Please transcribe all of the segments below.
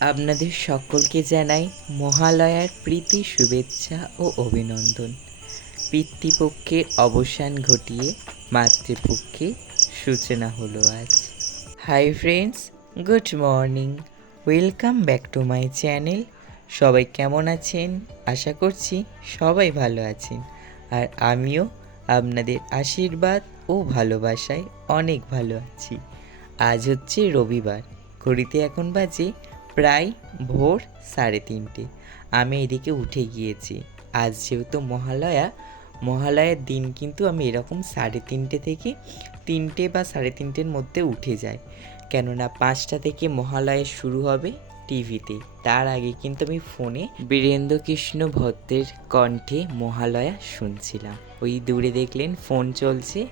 আপনাদের সকলকে জানাই মহালয়ার প্রীতি, শুভেচ্ছা ও অভিনন্দন। পিতৃপক্ষের অবসান ঘটিয়ে মাতৃপক্ষে সূচনা হলো আজ। Hi friends good morning welcome back to my channel সবাই কেমন আছেন? আশা করছি সবাই ভালো আছেন। আর আমিও আপনাদের আশীর্বাদ ও ভালোবাসায় অনেক ভালো আছি। আজ হচ্ছে রবিবার। ঘড়িতে এখন বাজে প্রায় ভোর সাড়ে তিনটে। আমি এদিকে উঠে গিয়েছি। আজ যেহেতু মহালয়া, মহালয়ার দিন কিন্তু আমি এরকম সাড়ে তিনটে থেকে তিনটে বা সাড়ে তিনটের মধ্যে উঠে যাই। কেননা পাঁচটা থেকে মহালয়া শুরু হবে টিভিতে। তার আগে কিন্তু আমি ফোনে বীরেন্দ্র কৃষ্ণ ভদ্রের কণ্ঠে মহালয়া শুনছিলাম। ওই দূরে দেখলেন ফোন চলছে।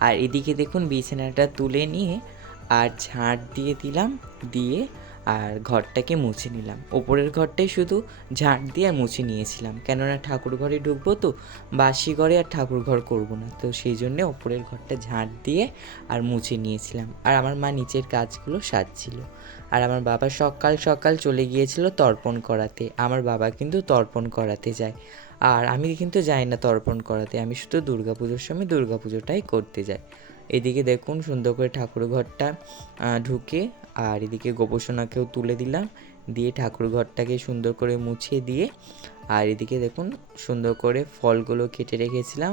আর এদিকে দেখুন বিছানাটা তুলে নিয়ে আর ঝাঁট দিয়ে দিলাম, দিয়ে আর ঘরটাকে মুছে নিলাম। ওপরের ঘরটাই শুধু ঝাঁট দিয়ে আর মুছে নিয়েছিলাম। কেননা ঠাকুর ঘরে ঢুকবো তো, বাসি ঘরে আর ঠাকুর ঘর করব না। তো সেই জন্যে ওপরের ঘরটা ঝাঁট দিয়ে আর মুছে নিয়েছিলাম। আর আমার মা নিচের কাজগুলো সাজছিল। আর আমার বাবা সকাল সকাল চলে গিয়েছিল তর্পণ করাতে। আমার বাবা কিন্তু তর্পণ করাতে যায়। আর আমি কিন্তু যাই না তর্পণ করাতে। আমি শুধু দুর্গা পুজোর সময় দুর্গা পুজোটাই করতে যাই। এদিকে দেখুন সুন্দর করে ঠাকুর ঘরটা ঢুকে আর এদিকে গোপোষণাকেও তুলে দিলাম। দিয়ে ঠাকুর ঘরটাকে সুন্দর করে মুছে দিয়ে আর এদিকে দেখুন সুন্দর করে ফলগুলো কেটে রেখেছিলাম,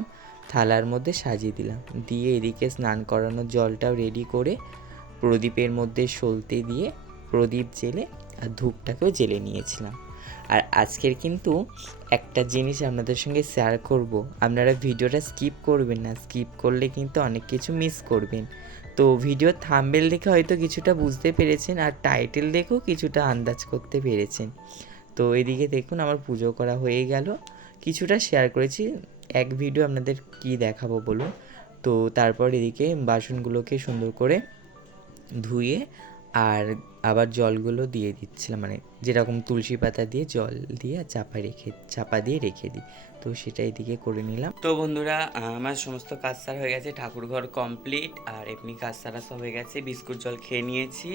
থালার মধ্যে সাজিয়ে দিলাম। দিয়ে এদিকে স্নান করানোর জলটাও রেডি করে প্রদীপের মধ্যে সলতে দিয়ে প্রদীপ জেলে আর ধূপটাকেও জেলে নিয়েছিলাম। আর আজকের কিন্তু একটা জিনিস আপনাদের সঙ্গে শেয়ার করব। আপনারা ভিডিওটা স্কিপ করবেন না। স্কিপ করলে কিন্তু অনেক কিছু মিস করবেন। তো ভিডিও থাম্বেল দেখে হয়তো কিছুটা বুঝতে পেরেছেন আর টাইটেল দেখেও কিছুটা আন্দাজ করতে পেরেছেন। তো এদিকে দেখুন আমার পুজো করা হয়ে গেল। কিছুটা শেয়ার করেছি। এক ভিডিও আপনাদের কি দেখাবো বলুন? তো তারপর এদিকে বাসনগুলোকে সুন্দর করে ধুয়ে আর আবার জলগুলো দিয়ে দিচ্ছিলাম মানে যেরকম তুলসী পাতা দিয়ে জল দিয়ে চাপা রেখে, চাপা দিয়ে রেখে দিই। তো সেটা এদিকে করে নিলাম। তো বন্ধুরা, আমার সমস্ত কাজ সারা হয়ে গেছে, ঠাকুর ঘর কমপ্লিট আর এমনি কাজ সারা সব হয়ে গেছে, বিস্কুট জল খেয়ে নিয়েছি।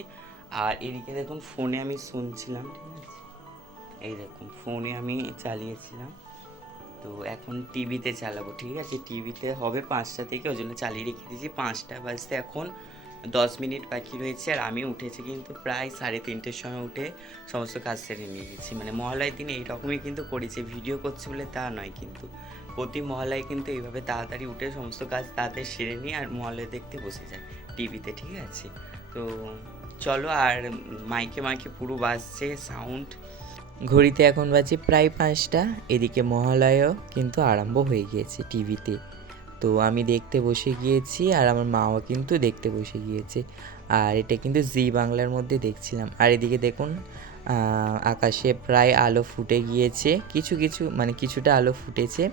আর এদিকে দেখুন, ফোনে আমি শুনছিলাম, ঠিক আছে? এই দেখুন, ফোনে আমি চালিয়েছিলাম। তো এখন টিভিতে চালাবো, ঠিক আছে? টিভিতে হবে পাঁচটা থেকে, ওই জন্য চালিয়ে রেখে দিয়েছি। পাঁচটা বাজতে এখন দশ মিনিট বাকি রয়েছে আর আমি উঠেছি কিন্তু প্রায় সাড়ে তিনটের সময় উঠে সমস্ত কাজ সেরে নিয়ে গেছি। মানে মহালয়ের দিনে এইরকমই কিন্তু করেছি, ভিডিও করছি বলে তা নয় কিন্তু। প্রতি মহালয় কিন্তু এইভাবে তাড়াতাড়ি উঠে সমস্ত কাজ তাড়াতাড়ি সেরে নিয়ে আর মহালয় দেখতে বসে যায় টিভিতে, ঠিক আছে? তো চলো আর মাইকে মাইকে পুরো বাজছে সাউন্ড। ঘড়িতে এখন বাজে প্রায় পাঁচটা, এদিকে মহালয়ও কিন্তু আরম্ভ হয়ে গিয়েছে টিভিতে। তো আমি দেখতে বসে গিয়েছি আর আমার মাও কিন্তু দেখতে বসে গিয়েছে। আর এটা কিন্তু জি বাংলার মধ্যে দেখছিলাম। আর এদিকে দেখুন আকাশে প্রায় আলো ফুটে গিয়েছে। কিছু কিছু মানে কিছুটা আলো ফুটেছে।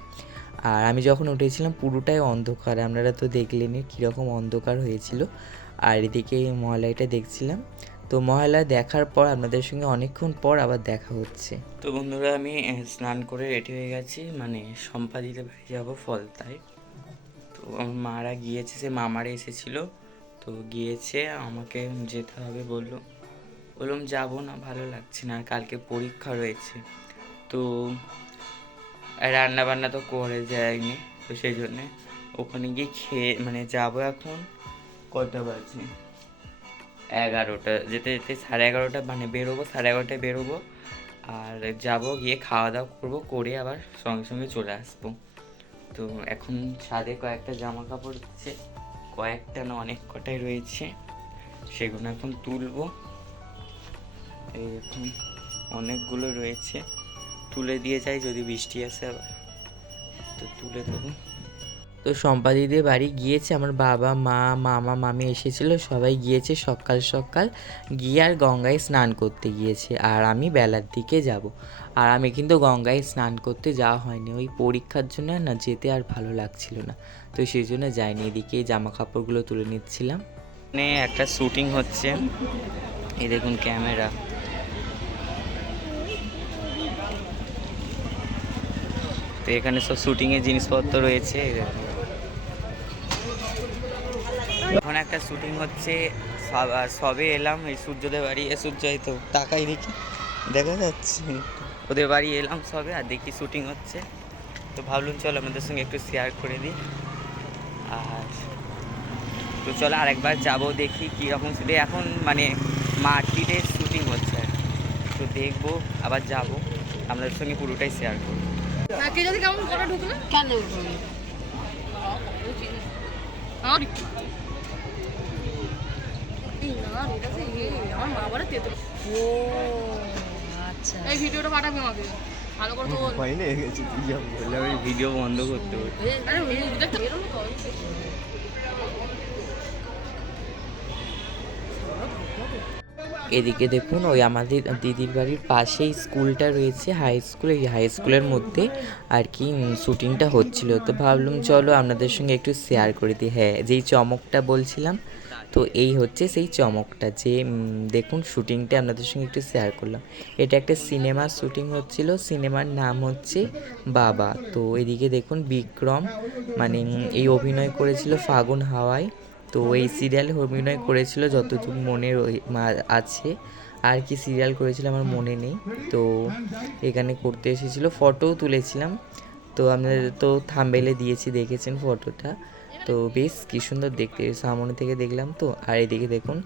আর আমি যখন উঠেছিলাম, পুরোটাই অন্ধকার। আপনারা তো দেখলেনই কীরকম অন্ধকার হয়েছিল। আর এদিকে মহালয়টা দেখছিলাম। তো মহালয়া দেখার পর আপনাদের সঙ্গে অনেকক্ষণ পর আবার দেখা হচ্ছে। তো বন্ধুরা, আমি স্নান করে রেডি হয়ে গেছি। মানে সম্পাদিতে বাড়ি যাব ফলতায়। মারা গিয়েছে, সে মামারা এসেছিল। তো গিয়েছে, আমাকে যেতে হবে বলল। বললাম, যাব না, ভালো লাগছে না আর কালকে পরীক্ষা রয়েছে। তো রান্না বান্না তো করে যায়নি, তো সেই জন্যে ওখানে গিয়ে খেয়ে মানে যাব এখন। কটা বাজে? এগারোটা, যেতে যেতে সাড়ে এগারোটা মানে বেরোবো, সাড়ে এগারোটায় বেরোবো। আর যাব, গিয়ে খাওয়া দাওয়া করব, করে আবার সঙ্গে সঙ্গে চলে আসব। তো এখন ছাদে কয়েকটা জামা কাপড় হচ্ছে কয়েকটা না, অনেক কটাই রয়েছে। সেগুলো এখন তুলবো। এই এখন অনেকগুলো রয়েছে। তুলে দিয়ে যাই, যদি বৃষ্টি আসে আবার। তো তুলে দেবো। তো সম্পাদিদের বাড়ি গিয়েছে, আমার বাবা, মা, মামা, মামি এসেছিল, সবাই গিয়েছে সকাল সকাল গিয়ে আর গঙ্গায় স্নান করতে গিয়েছে আর আমি বেলার দিকে যাব। আর আমি কিন্তু গঙ্গায় স্নান করতে যাওয়া হয়নি, ওই পরীক্ষার জন্য না যেতে আর ভালো লাগছিল না। তো সেই জন্য যাইনি, এদিকে জামা কাপড়গুলো তুলে নিচ্ছিলাম। মানে একটা শুটিং হচ্ছে, এই দেখুন ক্যামেরা। তো এখানে সব শুটিংয়ের জিনিসপত্র রয়েছে দেখুন। এখন একটা শুটিং হচ্ছে সব আর সবে এলাম এই সূর্যদের বাড়ি এ সূর্য তো তাকাই দেখি দেখা যাচ্ছে ওদের বাড়ি এলাম সবে আর দেখি শুটিং হচ্ছে তো ভাবলুম চলো আমাদের সঙ্গে একটু শেয়ার করে দিই আর তো চলো আরেকবার যাব দেখি কীরকম শুধু এখন মানে মার্কেটে শুটিং হচ্ছে আর কি। তো দেখব আবার যাব আপনাদের সঙ্গে পুরোটাই শেয়ার করব হ্যাঁ, যদি কেমন করে ঢুকলে কেন এই না এটা তো ইয়ে আমার মা বলে তেতো ও আচ্ছা এই ভিডিওটা পাঠাবি আমাকে। ভালো করে তো হয়নি গেছে তুই যা ভিডিও বন্ধ করতে হবে। আরে তো এদিকে দেখুন, ওই আমাদের দিদির বাড়ির পাশেই স্কুলটা রয়েছে হাই স্কুল এই হাই স্কুলের মধ্যে আর কি শ্যুটিংটা হচ্ছিল। তো ভাবলাম, চলো আপনাদের সঙ্গে একটু শেয়ার করে দিই। হ্যাঁ যেই চমকটা বলছিলাম, তো এই হচ্ছে সেই চমকটা যে দেখুন শ্যুটিংটা আপনাদের সঙ্গে একটু শেয়ার করলাম। এটা একটা সিনেমার শ্যুটিং হচ্ছিল সিনেমার নাম হচ্ছে বাবা। তো এদিকে দেখুন, বিক্রম মানে এই অভিনয় করেছিল ফাগুন হাওয়ায়। তো এই সিরিয়াল অভিনয় করেছিল যতটুকু মনে আছে। আর কি সিরিয়াল করেছিল আমার মনে নেই। তো এখানে করতে এসেছিল। ফটোও তুলেছিলাম। তো আপনাদের তো থাম্বেলে দিয়েছি, দেখেছেন ফটোটা তো বেশ কি সুন্দর দেখতে। সামনে থেকে দেখলাম তো। আর এদিকে দেখুন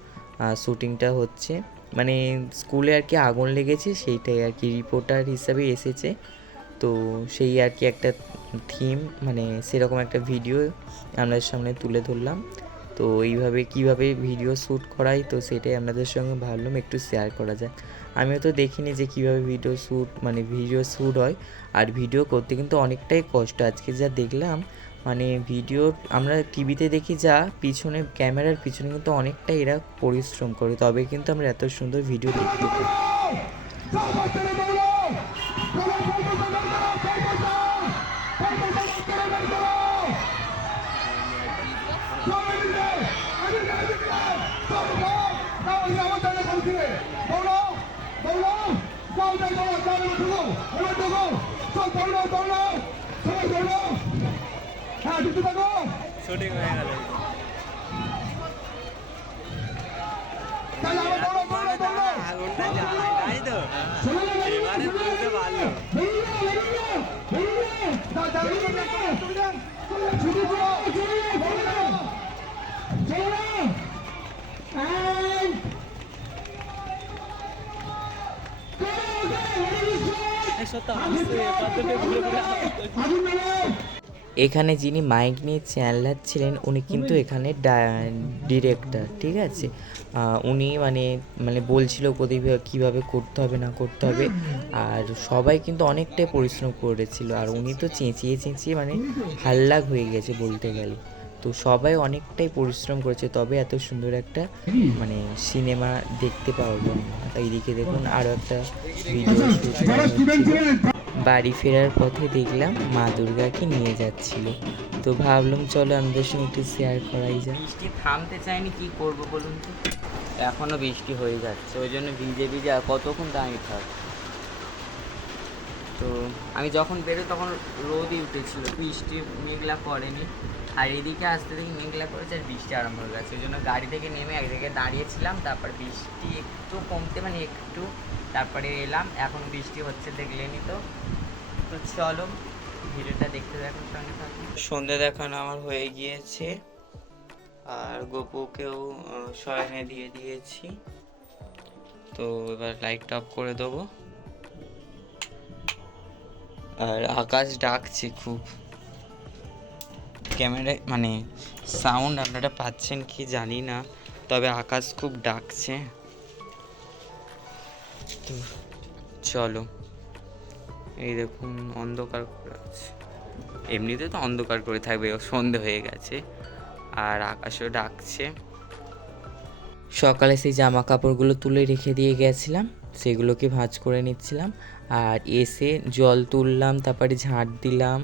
শ্যুটিংটা হচ্ছে। মানে স্কুলে আর কি আগুন লেগেছে, সেইটাই আর কি। রিপোর্টার হিসাবে এসেছে। তো সেই আর কি একটা থিম মানে সেরকম একটা ভিডিও আপনাদের সামনে তুলে ধরলাম। তো এইভাবে কীভাবে ভিডিও শ্যুট করাই, তো সেটাই আপনাদের সঙ্গে ভাবলাম একটু শেয়ার করা যায় আমিও তো দেখিনি যে কীভাবে ভিডিও শ্যুট মানে ভিডিও শ্যুট হয়। আর ভিডিও করতে কিন্তু অনেকটাই কষ্ট। আজকে যা দেখলাম মানে ভিডিও আমরা টিভিতে দেখি যা পিছনে ক্যামেরার পিছনে কিন্তু অনেকটাই এরা পরিশ্রম করে। তবে কিন্তু আমরা এত সুন্দর ভিডিও দেখতে পাই। শুটিং হয়ে গেল আগুনটা জ্বালাই তাই তো এবারে বুঝতে পারল এখানে যিনি মাইক নিয়ে চ্যানেলার ছিলেন উনি কিন্তু এখানে ডিরেক্টর ঠিক আছে? উনি মানে মানে বলছিল কোথায় কীভাবে করতে হবে না করতে হবে। আর সবাই কিন্তু অনেকটাই পরিশ্রম করেছিল। আর উনি তো চেঁচিয়ে চেঁচিয়ে মানে হাল্লাগ হয়ে গেছে বলতে গেলে। তো সবাই অনেকটাই পরিশ্রম করেছে তবে এত সুন্দর একটা মানে সিনেমা দেখতে পাবো এইদিকে দেখুন আরও একটা ভিডিও হচ্ছিল। বাড়ি ফেরার পথে দেখলাম মা দুর্গাকে নিয়ে যাচ্ছিল। তো ভাবলাম চলো আমাদের সঙ্গে একটু শেয়ার করাই যায় বৃষ্টি থামতে চাইনি কি করব বলুন তো? এখনও বৃষ্টি হয়ে যাচ্ছে ওই জন্য ভিজে ভিজে আর কতক্ষণ দাঁড়িয়ে থাক তো আমি যখন বেরোই তখন রোদই উঠেছিল, বৃষ্টি, মেঘলা করেনি। আর এদিকে আসতে দেখি মেঘলা করেছে আর বৃষ্টি আরম্ভ হয়ে গেছে। ওই জন্য গাড়ি থেকে নেমে এক জায়গায় দাঁড়িয়েছিলাম, তারপর বৃষ্টি একটু কমতে মানে একটু, তারপরে এলাম। এখন বৃষ্টি হচ্ছে দেখলেনি তো। তো চলো, ভিডিওটা দেখতে দেখুন সঙ্গে থাকুন। সন্ধে দেখানো আমার হয়ে গিয়েছে। আর গোপুকেও শয়নে দিয়ে দিয়েছি। তো এবার লাইট অফ করে দেবো। আর আকাশ ডাকছে খুব। ক্যামেরায় মানে সাউন্ড আপনারা পাচ্ছেন কি জানি না, তবে আকাশ খুব ডাকছে। তো চলো, এই দেখুন অন্ধকার করে আছে। এমনিতে তো অন্ধকার করে থাকবে সন্ধে হয়ে গেছে, আর আকাশও ডাকছে। সকালে সেই জামা কাপড়গুলো তুলে রেখে দিয়ে গেছিলাম। সেগুলোকে ভাঁজ করে নিচ্ছিলাম। আর এসে জল তুললাম, তারপরে ঝাঁট দিলাম।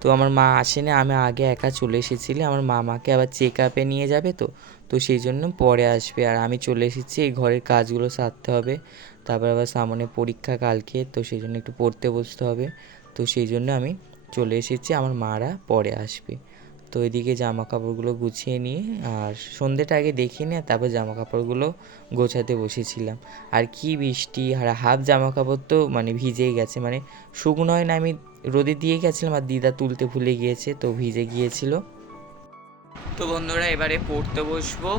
তো আমার মা আসেনি, আমি আগে একা চলে এসেছিলি। আমার মামাকে আবার চেক আপে নিয়ে যাবে তো তো সেই জন্য পরে আসবে। আর আমি চলে এসেছি, এই ঘরের কাজগুলো সারতে হবে। তারপর আবার সামনে পরীক্ষা কালকে, তো সেই জন্য একটু পড়তে বসতে হবে। তো সেই জন্য আমি চলে এসেছি, আমার মারা পরে আসবে। তো ওইদিকে জামা কাপড়গুলো গুছিয়ে নিয়ে আর সন্ধ্যেটা আগে দেখিয়ে নিয়ে তারপর জামা কাপড়গুলো গোছাতে বসেছিলাম। আর কি বৃষ্টি, আর হাফ জামা কাপড় তো মানে ভিজেই গেছে মানে শুকনো হয় না, আমি রোদে দিয়ে গেছিলাম আর দিদা তুলতে ভুলে গিয়েছে, তো ভিজে গিয়েছিল। তো বন্ধুরা, এবারে পড়তে বসবো।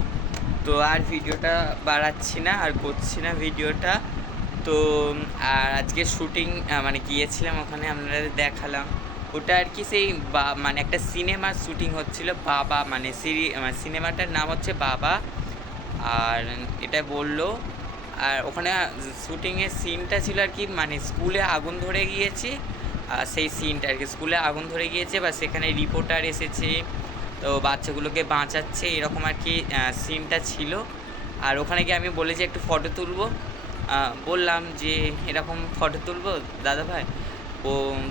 তো আর ভিডিওটা বাড়াচ্ছি না, আর করছি না ভিডিওটা। তো, আর আজকে শুটিং মানে গিয়েছিলাম, ওখানে আপনাদের দেখালাম। ওটা আর কি সেই বা মানে একটা সিনেমার শুটিং হচ্ছিল বাবা মানে সিরি মানে সিনেমাটার নাম হচ্ছে বাবা। আর এটা বলল, আর ওখানে শুটিংয়ের সিনটা ছিল আর কি মানে স্কুলে আগুন ধরে গিয়েছে, আর সেই সিনটা আর কি, স্কুলে আগুন ধরে গিয়েছে, বা সেখানে রিপোর্টার এসেছে, তো বাচ্চাগুলোকে বাঁচাচ্ছে, এরকম আর কি সিনটা ছিল। আর ওখানে গিয়ে আমি বলেছি, একটু ফটো তুলবো। বললাম যে, এরকম ফটো তুলবো দাদা ভাই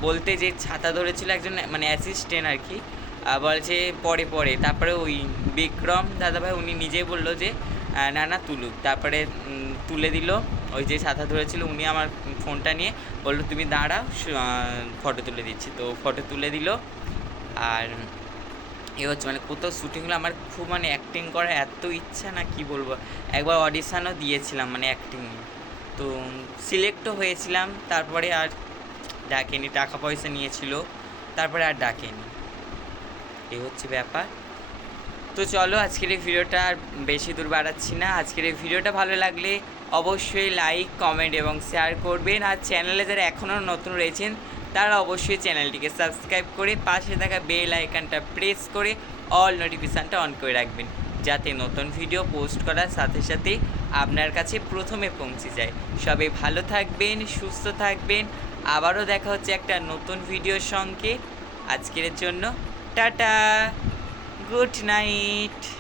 বলতে যে ছাতা ধরেছিল একজন মানে অ্যাসিস্ট্যান্ট আর কি বলছে পরে পরে। তারপরে ওই বিক্রম দাদাভাই, উনি নিজেই বলল যে না না, তুলুক। তারপরে তুলে দিল ওই যে ছাতা ধরেছিল উনি আমার ফোনটা নিয়ে। বলল, তুমি দাঁড়াও ফটো তুলে দিচ্ছি। তো ফটো তুলে দিল। আর এ হচ্ছে মানে কোথাও শ্যুটিং হলে, আমার খুব মানে অ্যাক্টিং করার এত ইচ্ছা না, কি বলব? একবার অডিশানও দিয়েছিলাম মানে অ্যাক্টিং তো সিলেক্টও হয়েছিলাম। তারপরে আর ডাকেনি টাকা পয়সা নিয়েছিল, তারপরে আর ডাকেনি। এই হচ্ছে ব্যাপার। তো চলো, আজকের এই ভিডিওটা আর বেশি দূর বাড়াচ্ছি না। আজকের এই ভিডিওটা ভালো লাগলে অবশ্যই লাইক কমেন্ট এবং শেয়ার করবেন। আর চ্যানেলে যারা এখনও নতুন রয়েছেন, তারা অবশ্যই চ্যানেলটিকে সাবস্ক্রাইব করে পাশে থাকা বেল আইকনটা প্রেস করে অল নোটিফিকেশানটা অন করে রাখবেন, যাতে নতুন ভিডিও পোস্ট করার সাথে সাথে আপনার কাছে প্রথমে পৌঁছে যায়। সবাই ভালো থাকবেন, সুস্থ থাকবেন। আবারও দেখা হচ্ছে একটা নতুন ভিডিওর সঙ্গে। আজকের জন্য টাটা। Good night.